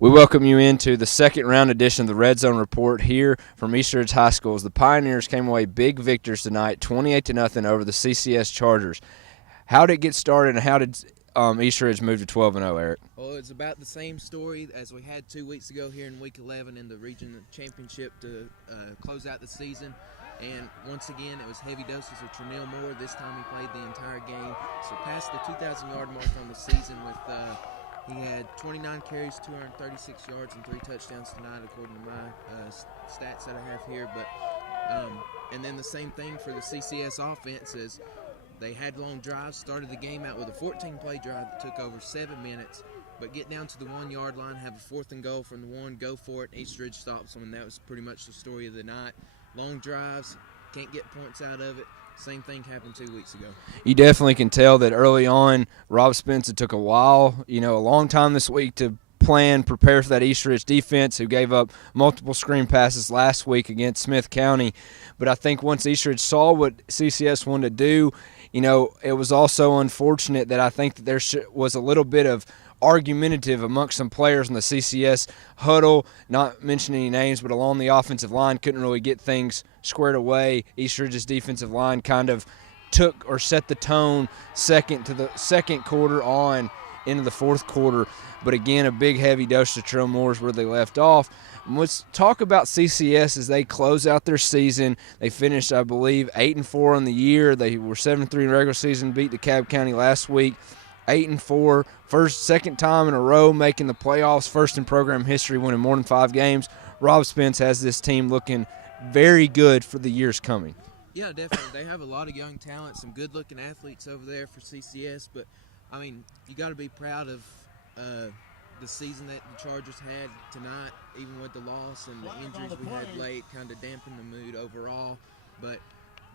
We welcome you into the second round edition of the Red Zone Report here from East Ridge High School. As the Pioneers came away big victors tonight, 28-0 over the CCS Chargers. How did it get started, and how did East Ridge move to 12-0, Eric? Well, it's about the same story as we had 2 weeks ago here in Week 11 in the region championship to close out the season. And once again, it was heavy doses of Trinell Moore. This time he played the entire game, surpassed the 2,000-yard mark on the season with he had 29 carries, 236 yards, and 3 touchdowns tonight, according to my stats that I have here. But and then the same thing for the CCS offense is they had long drives, started the game out with a 14-play drive that took over 7 minutes, but get down to the 1-yard line, have a 4th and goal from the 1, go for it, East Ridge stops them, and that was pretty much the story of the night. Long drives, can't get points out of it. Same thing happened 2 weeks ago. You definitely can tell that early on, Rob Spence, it took a while, a long time this week to prepare for that East Ridge defense, who gave up multiple screen passes last week against Smith County. But I think once East Ridge saw what CCS wanted to do, it was also unfortunate that I think that there was a little bit of argumentative amongst some players in the CCS huddle, not mentioning any names, but along the offensive line, couldn't really get things squared away. East Ridge's defensive line kind of took or set the tone second quarter on into the fourth quarter. But again, a big heavy dose of Trinell Moore's where they left off. And let's talk about CCS as they close out their season. They finished, I believe, 8-4 on the year. They were 7-3 in regular season, beat DeKalb County last week. 8-4, second time in a row making the playoffs, first in program history, winning more than 5 games. Rob Spence has this team looking very good for the years coming. Yeah, definitely. They have a lot of young talent, some good-looking athletes over there for CCS. But, you got to be proud of the season that the Chargers had tonight, even with the loss and the injuries we had late, kind of dampened the mood overall. But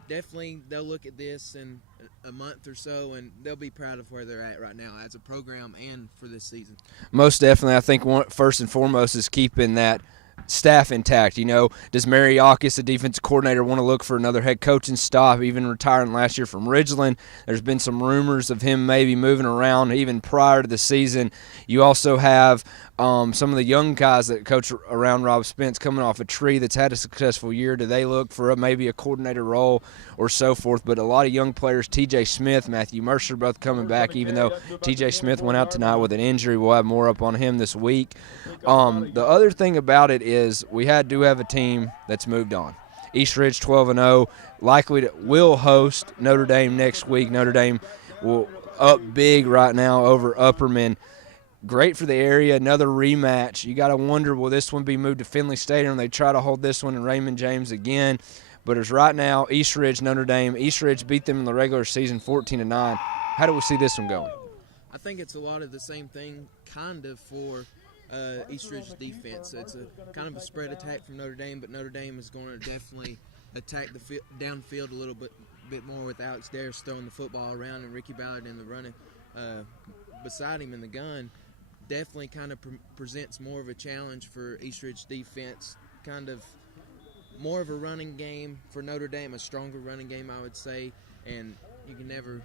definitely they'll look at this in a month or so, and they'll be proud of where they're at right now as a program and for this season. Most definitely. I think first and foremost is keeping that staff intact. Does Mariakis, the defensive coordinator, want to look for another head coaching stop, even retiring last year from Ridgeland? There's been some rumors of him maybe moving around even prior to the season. You also have some of the young guys that coach around Rob Spence coming off a tree that's had a successful year. Do they look for maybe a coordinator role or so forth? But a lot of young players, TJ Smith, Matthew Mercer, both coming back, even though TJ Smith went out tonight with an injury. We'll have more up on him this week. The other thing about it is we do have a team that's moved on. East Ridge 12-0, likely will host Notre Dame next week. Notre Dame will up big right now over Upperman. Great for the area, another rematch. You got to wonder, will this one be moved to Finley Stadium? They try to hold this one in Raymond James again. But as right now, East Ridge, Notre Dame. East Ridge beat them in the regular season 14-9. How do we see this one going? I think it's a lot of the same thing kind of for East Ridge's defense. It's a kind of a spread attack from Notre Dame, but Notre Dame is going to definitely attack the downfield a little bit more with Alex Darris throwing the football around and Ricky Ballard in the running beside him in the gun. Definitely kind of presents more of a challenge for East Ridge defense, kind of more of a running game for Notre Dame, a stronger running game, I would say, and you can never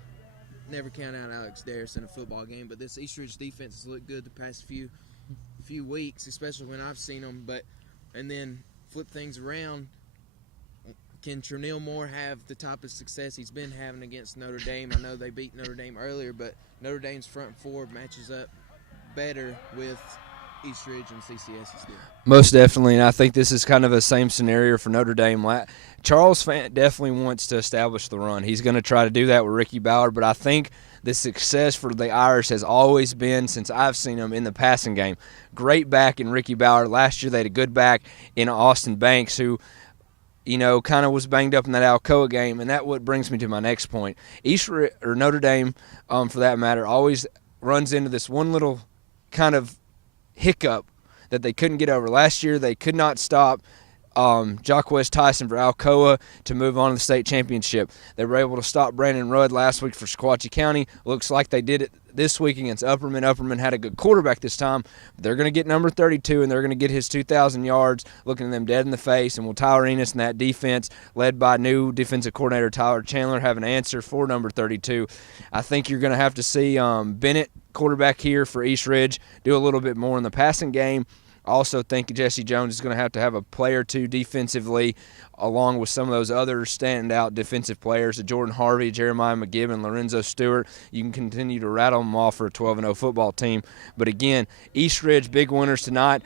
count out Alex Darris in a football game. But this East Ridge defense has looked good the past few weeks, especially when I've seen them. And then flip things around, can Trinell Moore have the type of success he's been having against Notre Dame? I know they beat Notre Dame earlier, but Notre Dame's front four matches up better with East Ridge and CCS still. Most definitely, and I think this is kind of the same scenario for Notre Dame. Charles Fant definitely wants to establish the run. He's going to try to do that with Ricky Ballard, but I think the success for the Irish has always been, since I've seen them, in the passing game. Great back in Ricky Ballard. Last year they had a good back in Austin Banks, who kind of was banged up in that Alcoa game, and that what brings me to my next point. Notre Dame, for that matter, always runs into this one little kind of hiccup that they couldn't get over. Last year they could not stop Jacquez Tyson for Alcoa to move on to the state championship. They were able to stop Brandon Rudd last week for Sequatchie County. Looks like they did it this week against Upperman. Upperman had a good quarterback this time. They're going to get number 32, and they're going to get his 2,000 yards, looking them dead in the face. And will Tyler Enos and that defense, led by new defensive coordinator Tyler Chandler, have an answer for number 32? I think you're going to have to see Bennett quarterback here for East Ridge do a little bit more in the passing game. I also think Jesse Jones is going to have a play or two defensively, along with some of those other standout defensive players, Jordan Harvey, Jeremiah McGibbon, Lorenzo Stewart. You can continue to rattle them off for a 12-0 football team. But again, East Ridge, big winners tonight.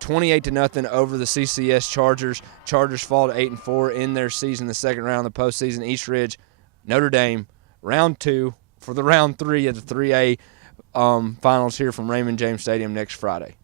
28-0 over the CCS Chargers. Chargers fall to 8-4 in their season, the second round of the postseason. East Ridge, Notre Dame, round 2 for the round 3 of the 3A finals here from Raymond James Stadium next Friday.